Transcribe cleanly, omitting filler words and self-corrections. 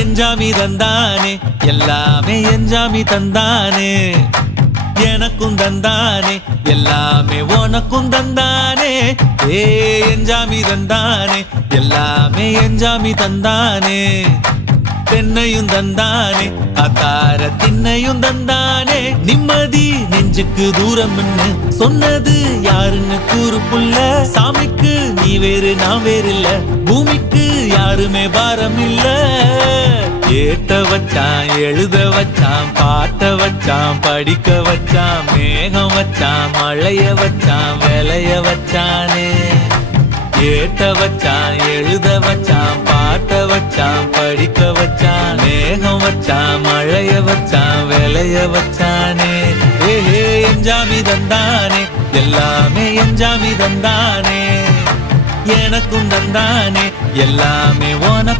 எஞ்சாமி தந்தானே எல்லாமே எஞ்சாமி தந்தானே எனக்கும் தந்தானே எல்லாமே உனக்கும் தந்தானே ஏ எஞ்சாமி தந்தானே எல்லாமே எஞ்சாமி தந்தானே தென்னையும் தந்தானே அத்தார திண்ணையும் தந்தானே நிம்மதி நெஞ்சுக்கு தூரம் சொன்னது யாருன்னு கூறு புள்ள சாமிக்கு நீ வேறு நான் வேறு இல்ல பூமிக்கு யாருமே பாரம் இல்ல ஏத்த வச்சான் எழுத வச்சான் பாட்ட வச்சான் படிக்க வச்சான் மேகம் வச்சான் மழைய வச்சான் விளைய வச்சானே ஏத்த வச்சான் எழுத வச்சான் பாட்ட வச்சான் படிக்க வச்சான் மேகம் வச்சான் மழைய வச்சான் விளைய வச்சானே ஏஹே எஞ்சாமி தந்தானே எல்லாமே எஞ்சாமி தந்தானே எனக்கும் தந்தானே எல்லாமே உனக்கும்